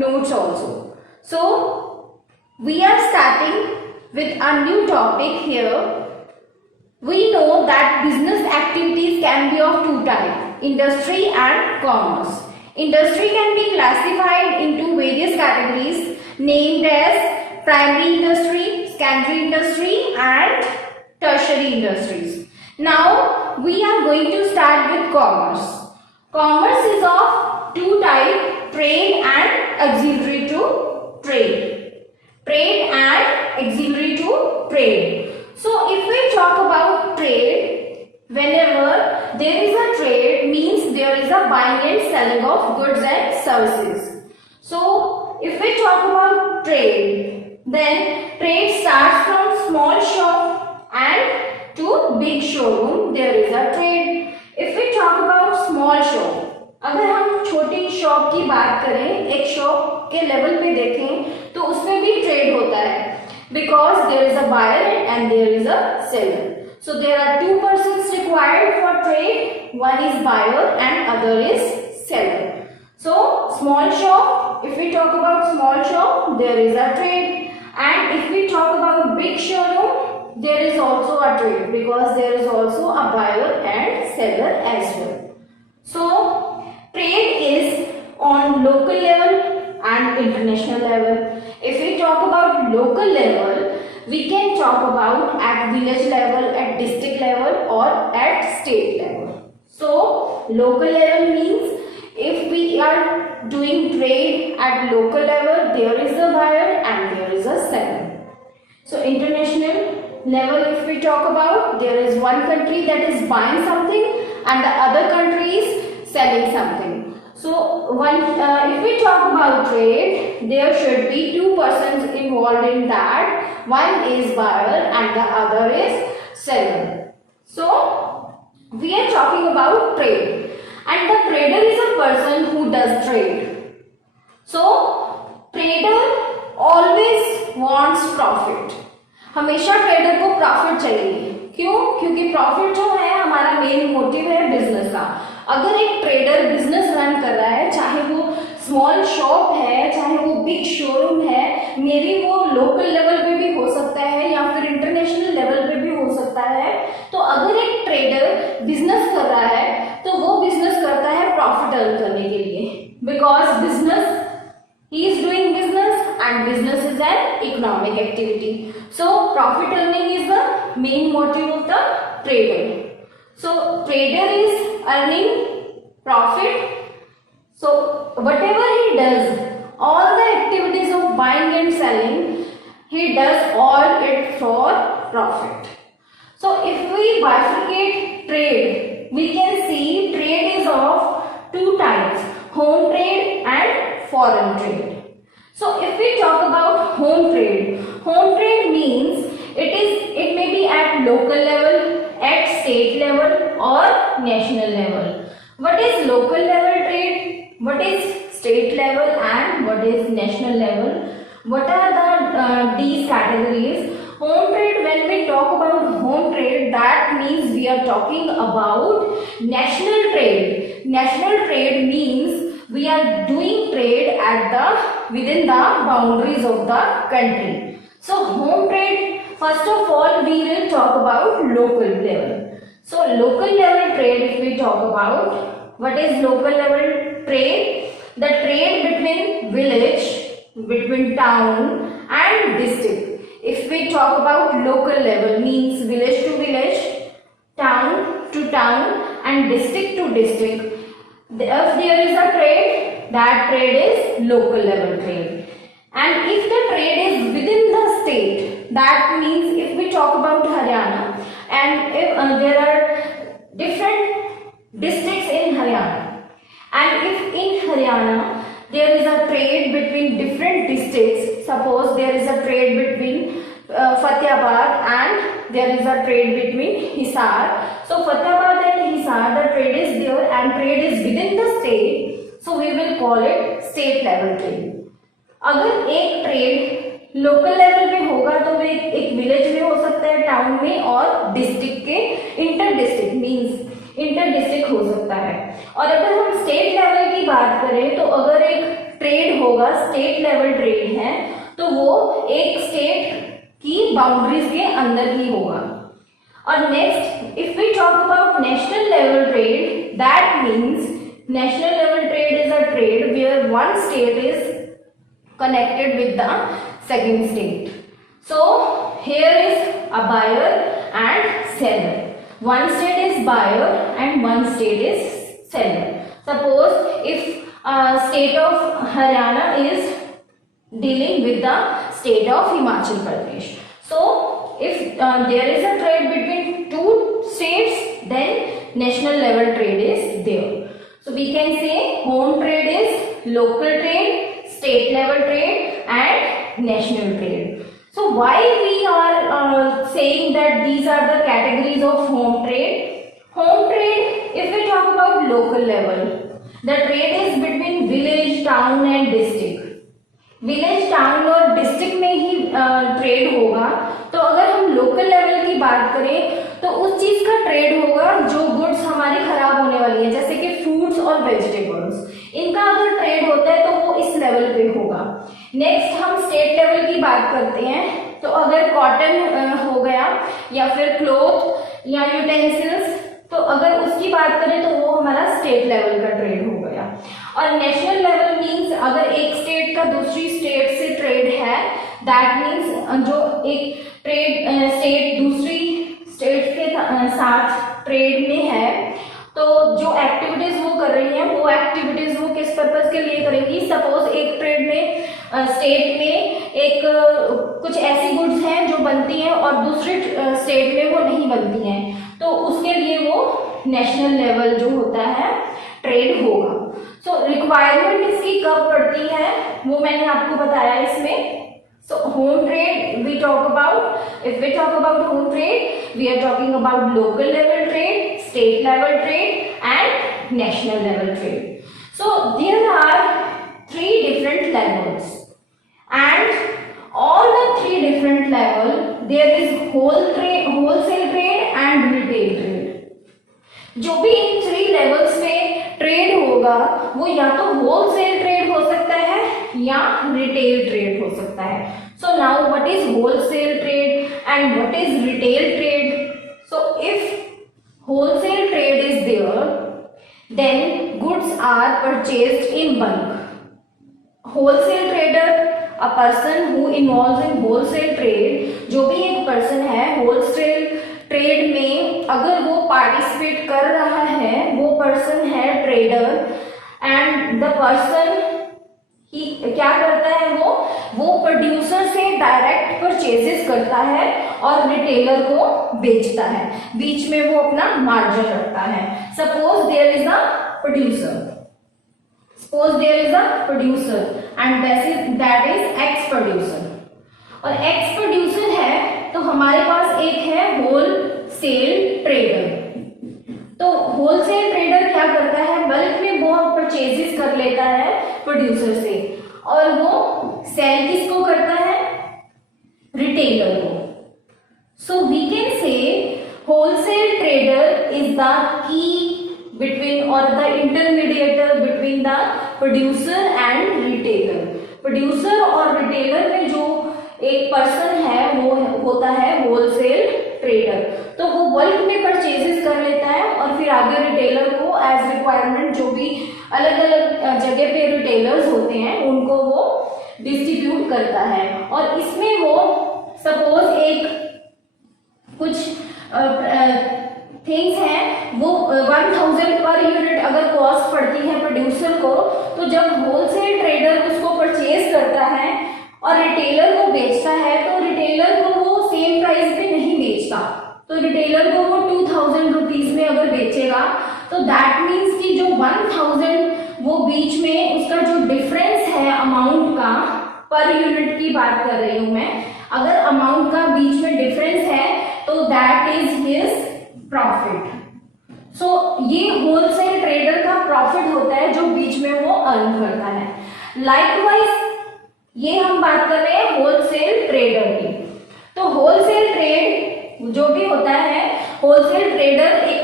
notes also. So we are starting with a new topic here. We know that business activities can be of two types, industry and commerce. Industry can be classified into various categories named as primary industry, secondary industry and tertiary industries. Now we are going to start with commerce. Commerce is of two types, trade and auxiliary to trade. Trade and auxiliary to trade. So if we talk about trade, whenever there is a trade means there is a buying and selling of goods and services. So if we talk about trade, then trade starts from small shop and to big showroom there is a trade. If we talk about small shop, अगर हम छोटी shop की बात करें, एक shop के level पे देखें तो उसमें भी ट्रेड होता है, because there is a buyer and there is a seller. So there are two persons required for trade. One is buyer and other is seller. So small shop, if we talk about small shop, there is a trade. And if we talk about big showroom, there is also a trade, because there is also a buyer and seller as well. So trade is on local level and international level. If we talk about local level, we can talk about at village level, at district level or at state level. So local level means if we are doing trade at local level, there is a buyer and there is a seller. So international level, if we talk about, there is one country that is buying something and the other country is selling something. So if we talk about trade, there should be two persons involved in that. One is buyer and the other is seller. So we are talking about trade, and the trader is a person who does trade. So trader always wants profit. हमेशा trader को profit चाहिए. क्यों? क्योंकि profit जो है हमारा main motive है business का. अगर एक ट्रेडर बिजनेस रन कर रहा है, चाहे वो स्मॉल शॉप है, चाहे वो बिग शोरूम है, मेरी वो लोकल लेवल पे भी हो सकता है या फिर इंटरनेशनल लेवल पे भी हो सकता है, तो अगर एक ट्रेडर बिजनेस कर रहा है तो वो बिजनेस करता है प्रॉफिट अर्न करने के लिए, because business he is doing business and business is an economic activity. So profit earning is the main motive of the trader. So trader is earning profit. So whatever he does, all the activities of buying and selling, he does all it for profit. So if we bifurcate trade, we can see trade is of two types, home trade and foreign trade. So if we talk about home trade means it may be at local level, at state level or national level. What is local level trade? What is state level and what is national level? What are these categories? Home trade, when we talk about home trade, that means we are talking about national trade. National trade means we are doing trade within the boundaries of the country. So home trade, first of all we will talk about local level. So local level trade, if we talk about, what is local level trade? The trade between village, between town and district. If we talk about local level means village to village, town to town and district to district. If there is a trade, that trade is local level trade. And if the trade is within the state, that means if we talk about Haryana and if there are different districts in Haryana, and if in Haryana there is a trade between different districts, suppose there is a trade between Fatehpur and there is a trade between Hisar. So Fatehpur and Hisar, the trade is there and trade is within the state, so we will call it state level trade. अगर एक trade local level पे होगा तो वो एक village में हो सकता है, टाउन में और डिस्ट्रिक्ट के inter district means inter district हो सकता है। और अगर हम स्टेट लेवल की बात करें तो अगर एक ट्रेड होगा, स्टेट लेवल ट्रेड है, तो वो एक स्टेट की बाउंड्रीज के अंदर ही होगा। और next, if we talk about national level trade, that means national level trade is a trade where one state is connected with the second state. So here is a buyer and seller. One state is buyer and one state is seller. Suppose if state of Haryana is dealing with the state of Himachal Pradesh. So if there is a trade between two states, then national level trade is there. So we can say home trade is local trade, state level trade and national trade. So why we are saying that these are the categories of home trade? Home trade, if we talk about local level, the trade is between village, town and district. Village, town और district में ही trade होगा। तो अगर हम local level की बात करें तो उस चीज का ट्रेड होगा जो गुड्स हमारी खराब होने वाली है, जैसे कि फ्रूट्स और वेजिटेबल्स, इनका अगर ट्रेड होता है तो वो इस लेवल पे होगा। नेक्स्ट हम स्टेट लेवल की बात करते हैं, तो अगर कॉटन हो गया या फिर क्लोथ या यूटेंसिल्स, तो अगर उसकी बात करें तो वो हमारा स्टेट लेवल का ट्रेड हो गया। और नेशनल लेवल मींस अगर एक स्टेट का दूसरी स्टेट से ट्रेड है, दैट मींस जो एक ट्रेड स्टेट दूसरी स्टेट के साथ ट्रेड में है, तो जो एक्टिविटीज वो कर रही हैं वो एक्टिविटीज वो किस पर्पज के लिए करेंगी। सपोज एक ट्रेड में स्टेट में एक कुछ ऐसी गुड्स हैं जो बनती हैं और दूसरी स्टेट में वो नहीं बनती हैं, तो उसके लिए वो नेशनल लेवल जो होता है ट्रेड होगा। सो रिक्वायरमेंट इसकी कब पड़ती है वो मैंने आपको बताया इसमें। So home trade we talk about, if we talk about home trade we are talking about local level trade, state level trade and national level trade. So there are 3 different levels and all the 3 different level there is wholesale trade and retail trade। जो भी इन 3 levels में trade होगा वो या तो wholesale trade हो सकता है या रिटेल ट्रेड हो सकता है। So now what is wholesale trade and what is retail trade? So if wholesale trade is there than goods are purchased in bulk. Wholesale trader, a person who involves in wholesale trade, जो भी एक person है wholesale trade में अगर वो participate कर रहा है, वो पर्सन है ट्रेडर, एंड द पर्सन ही क्या करता है, वो प्रोड्यूसर से डायरेक्ट परचेजेस करता है और रिटेलर को बेचता है, बीच में वो अपना मार्जिन रखता है। Suppose there is a producer, and that is x producer, और एक्स प्रोड्यूसर है तो हमारे पास एक है होलसेल ट्रेडर। तो होलसेल ट्रेडर क्या करता है, बल्क में वो परचेजेस कर लेता है प्रोड्यूसर से, और वो सेल किसको करता है, रिटेलर को। So we can say wholesale trader is the key between or the intermediator between the producer and retailer। Producer और रिटेलर में जो एक पर्सन है वो होता है होलसेल ट्रेडर। तो वो बल्क में परचेजेस कर लेता है और फिर आगे रिटेलर को एज रिक्वायरमेंट जो भी अलग अलग जगह पे रिटेलर्स होते हैं उनको वो डिस्ट्रीब्यूट करता है। और इसमें वो सपोज एक कुछ थिंग्स हैं वो 1000 पर यूनिट अगर कॉस्ट पड़ती है प्रोड्यूसर को, तो जब होलसेल ट्रेडर उसको परचेज करता है और रिटेलर को बेचता है तो रिटेलर को वो सेम प्राइस पे नहीं बेचता, तो रिटेलर को वो 2000 रुपीज में अगर बेचेगा तो दैट मीन्स कि जो 1000 वो बीच में उसका जो डिफरेंस है अमाउंट का, पर यूनिट की बात कर रही हूं मैं, अगर अमाउंट का बीच में डिफरेंस है तो दैट इज हिज प्रॉफिट। सो ये होलसेल ट्रेडर का प्रॉफिट होता है जो बीच में वो अर्न करता है। लाइकवाइज ये हम बात कर रहे हैं होलसेल ट्रेडर की। तो होलसेल ट्रेड जो भी होता है, होलसेल ट्रेडर एक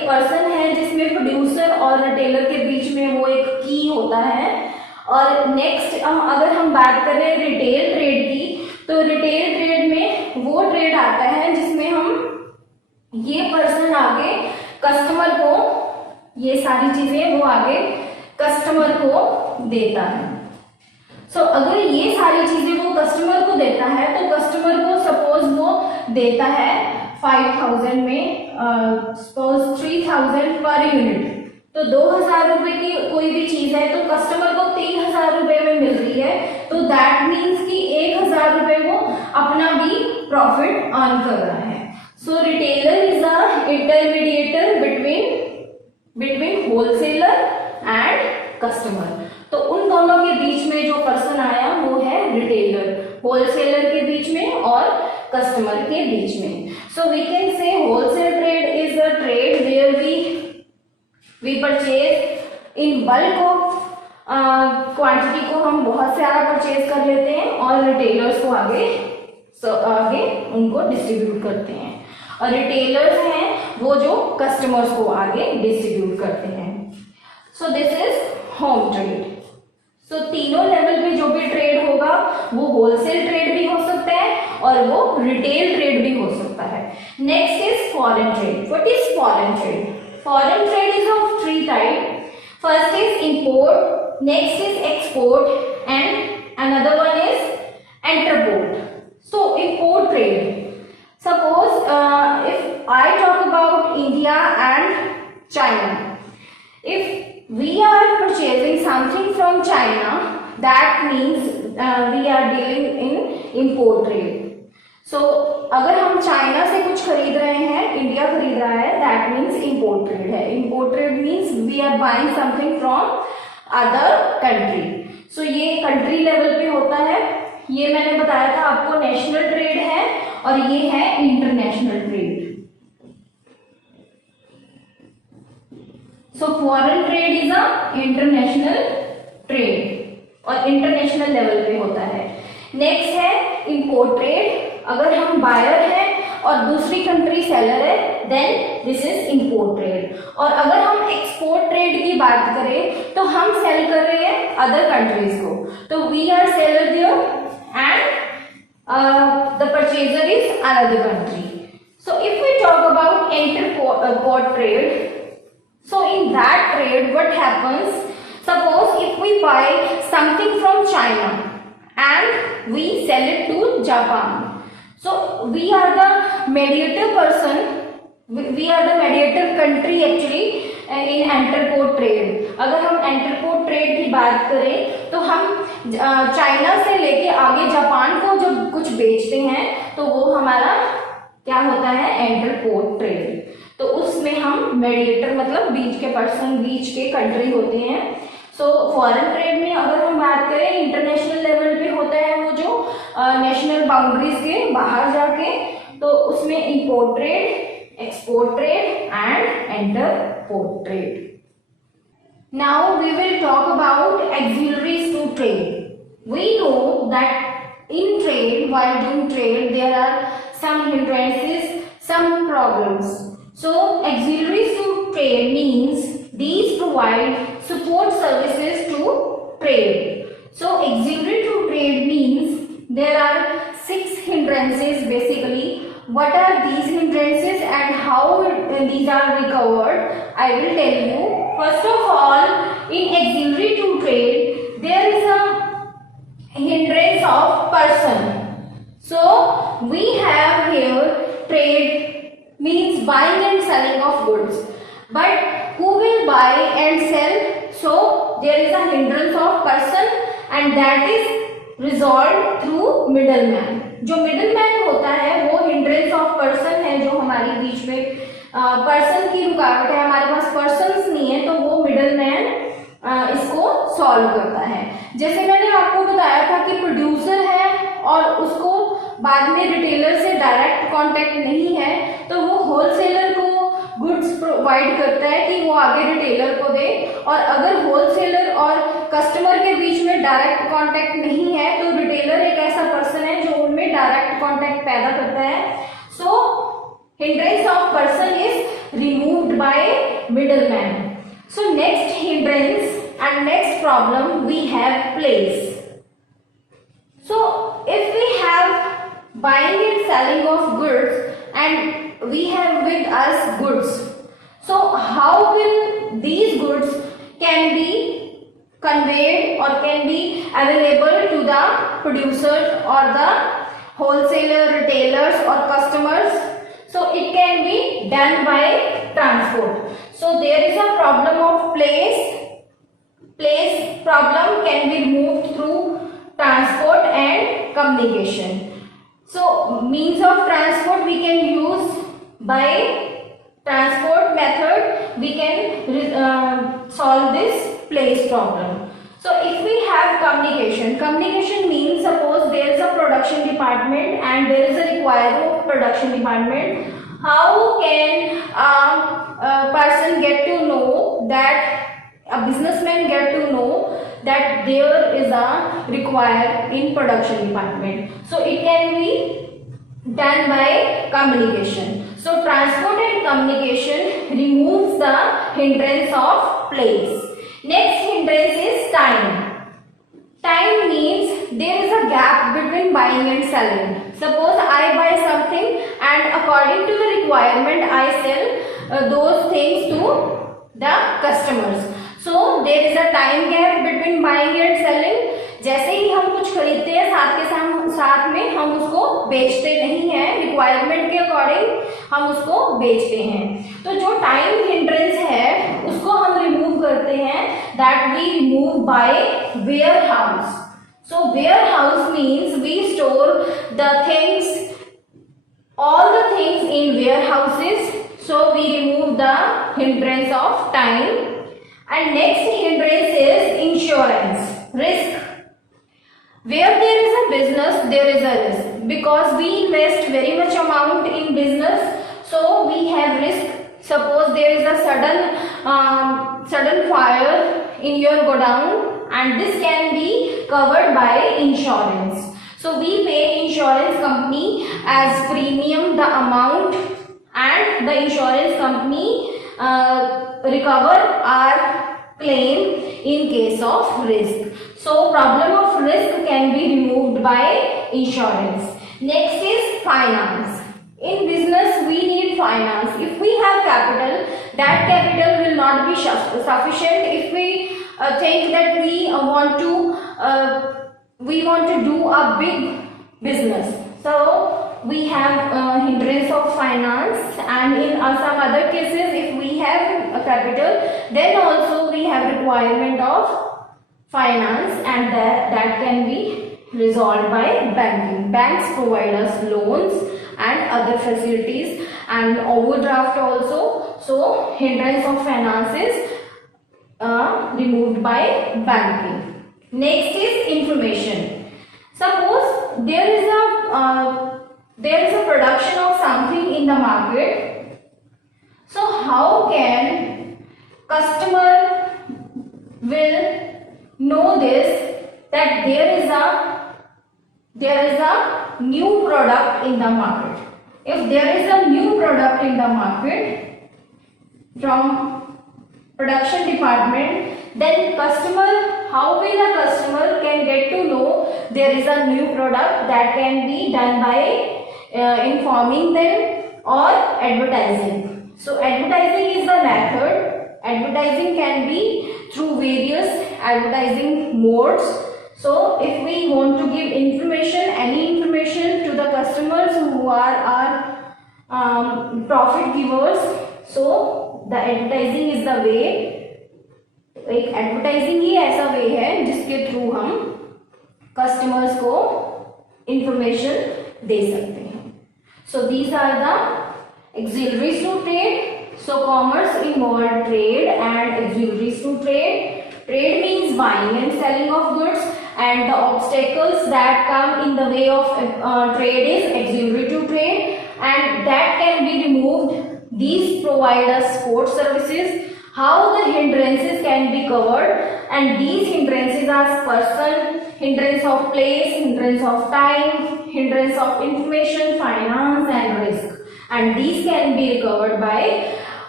पर्सन है जिसमें प्रोड्यूसर और रिटेलर के बीच में वो एक की होता है। और नेक्स्ट अगर हम बात करें रिटेल ट्रेड की, तो रिटेल ट्रेड में वो ट्रेड आता है जिसमें हम ये पर्सन आगे कस्टमर को ये सारी चीजें वो आगे कस्टमर को देता है। सो अगर ये सारी चीजें वो कस्टमर को देता है तो कस्टमर को सपोज वो देता है 5000 में, सपोज 3000 पर यूनिट, तो 2000 रुपए की कोई भी चीज है तो कस्टमर को 3000 रुपए में मिल रही है, तो दैट मीन्स कि 1000 रुपए वो अपना भी प्रॉफिट अर्न कर रहा है। सो retailer is a intermediator between wholesaler and customer. तो उन दोनों के बीच में जो पर्सन आया वो है रिटेलर, होलसेलर के बीच में और कस्टमर के बीच में। So we can say wholesale trade is a trade where we purchase in bulk of quantity को हम बहुत सारा परचेज कर लेते हैं और रिटेलर्स को आगे उनको डिस्ट्रीब्यूट करते हैं, और रिटेलर्स हैं वो जो कस्टमर्स को आगे डिस्ट्रीब्यूट करते हैं। So this is home trade. सो तीनों लेवल पे जो भी ट्रेड होगा वो होलसेल ट्रेड भी हो सकता है और वो रिटेल ट्रेड भी हो सकता है। Next is foreign trade. What is foreign trade? Foreign trade is of three types. First is import, next is export, and another one is interport. So import trade. Suppose if I talk about India and China, if we are purchasing something from China, that means we are dealing in import trade. सो अगर हम China से कुछ खरीद रहे हैं, India खरीद रहा है, दैट मीन्स इंपोर्ट ट्रेड है। Import trade means we are buying something from other country. सो ये कंट्री लेवल पे होता है। ये मैंने बताया था आपको नेशनल ट्रेड है और ये है international trade. So foreign trade is a international trade और इंटरनेशनल लेवल पे होता है। नेक्स्ट है इंपोर्ट ट्रेड। अगर हम बायर हैं और दूसरी कंट्री सेलर है then this is import trade. और अगर हम एक्सपोर्ट ट्रेड की बात करें तो हम सेल कर रहे हैं अदर कंट्रीज को, तो we are seller there and the purchaser is another country. So if we talk about interport trade, so in that trade what happens, suppose if we buy something from China and we sell it to Japan, so we are the mediator person, we are the mediator country actually in interport trade। अगर हम interport trade की बात करें तो हम China से लेके आगे जापान को जब कुछ बेचते हैं तो वो हमारा क्या होता है, इंटरपोर्ट ट्रेड। तो उसमें हम मेडिएटर मतलब बीच के पर्सन, बीच के कंट्री होते हैं। सो फॉरेन ट्रेड में अगर हम बात करें इंटरनेशनल लेवल पे होता है वो जो नेशनल बाउंड्रीज के बाहर जाके, तो उसमें import trade, export trade and interport trade. Now we will talk about auxiliaries to trade. We know that in trade, while doing trade, there are some hindrances, some problems. So auxiliaries to trade means these provide support services to trade. So auxiliary to trade means there are 6 hindrances basically. What are these hindrances and how these are recovered? I will tell you. First of all, in auxiliary to trade, there is a hindrance of person. So we have here trade means buying and selling of goods, but who will buy and sell? So there is a hindrance of person and that is resolved through middleman। जो middleman होता है वो hindrance of person है, जो हमारे बीच में person की रुकावट है, हमारे पास persons नहीं है तो वो middleman इसको सॉल्व करता है। जैसे मैंने आपको बताया था कि प्रोड्यूसर है और उसको बाद में रिटेलर से डायरेक्ट कांटेक्ट नहीं है, तो वो होलसेलर को गुड्स प्रोवाइड करता है कि वो आगे रिटेलर को दे। और अगर होलसेलर और कस्टमर के बीच में डायरेक्ट कांटेक्ट नहीं है तो रिटेलर एक ऐसा पर्सन है जो उनमें डायरेक्ट कांटेक्ट पैदा करता है। सो hindrance of person is removed by middleman. So next hindrance and next problem we have place. So if we have buying and selling of goods and we have with us goods, so how will these goods can be conveyed or can be available to the producers or the wholesaler, retailers or customers? So it can be done by transport. So there is a problem of place problem can be removed through transport and communication. So means of transport we can use by transport method, we can solve this place problem. So if we have communication means suppose there is a production department and there is a requirement of production department. How can a person get to know that, a businessman get to know that there is a required in production department? So it can be done by communication. So transport and communication removes the hindrance of place. Next hindrance is time. Time means there is a gap between buying and selling. Suppose I buy something and according to the requirement I sell those things to the customers. So there is a time gap between buying and selling. जैसे ही हम कुछ खरीदते हैं साथ में हम उसको बेचते नहीं हैं, रिक्वायरमेंट के अकॉर्डिंग हम उसको बेचते हैं. तो जो टाइम हिंड्रेंस है उसको हम रिमूव करते हैं, that we remove by ware house. So ware house means we store the things, all the things in warehouses. So we remove the hindrance of time. And next hindrance is insurance, risk. Where there is a business, there is a risk, because we invest very much amount in business, so we have risk. Suppose there is a sudden fire in your godown and this can be covered by insurance. So we pay insurance company as premium the amount and the insurance company recover our claim in case of risk. So problem of risk can be removed by insurance. Next is finance. In business we need finance. If we have capital, that capital will not be sufficient. If we think that we want to do a big business, so we have hindrance of finance, and in some other cases if we have a capital, then also we have requirement of finance, and that can be resolved by banking. Banks provide us loans and other facilities and overdraft also. So hindrance of finance is removed by banking. Next is information. Suppose there is a production of something in the market. So how can customer will know this, that there is a new product in the market? If there is a new product in the market from production department, then how will the customer can get to know there is a new product? That can be done by informing them or advertising. So advertising is the method. Advertising can be through various advertising modes. So if we want to give any information to the customers who are our profit givers, so the advertising is the way. एक advertising ही ऐसा वे है जिसके through हम customers को information दे सकते हैं. So these are the auxiliaries to trade. So commerce involve trade and auxiliaries to trade. Trade means buying and selling of goods, and the obstacles that come in the way of trade is auxiliary to trade, and that can be removed. These provide us support services. How the hindrances can be covered, and these hindrances are person, hindrance of place, hindrance of time, hindrance of information, finance and risk, and these can be recovered by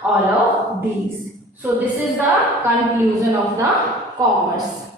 all of these. So this is the conclusion of the commerce.